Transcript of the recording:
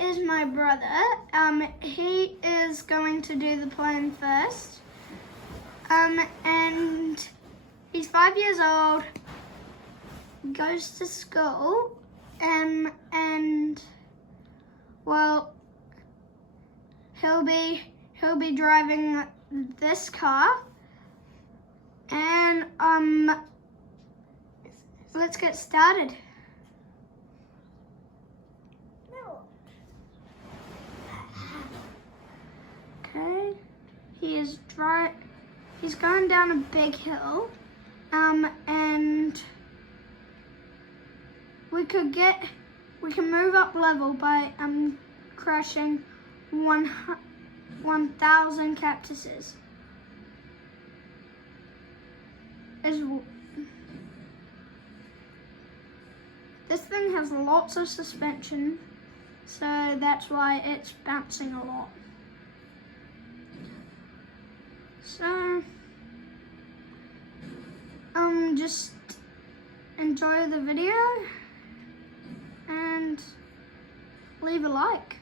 is my brother. He is going to do the plane first. And he's 5 years old, goes to school, and well, he'll be driving this car, and let's get started. Okay, he's going down a big hill, and we can move up level by crushing 1,000 cactuses. This thing has lots of suspension, so that's why it's bouncing a lot. So, just enjoy the video and leave a like.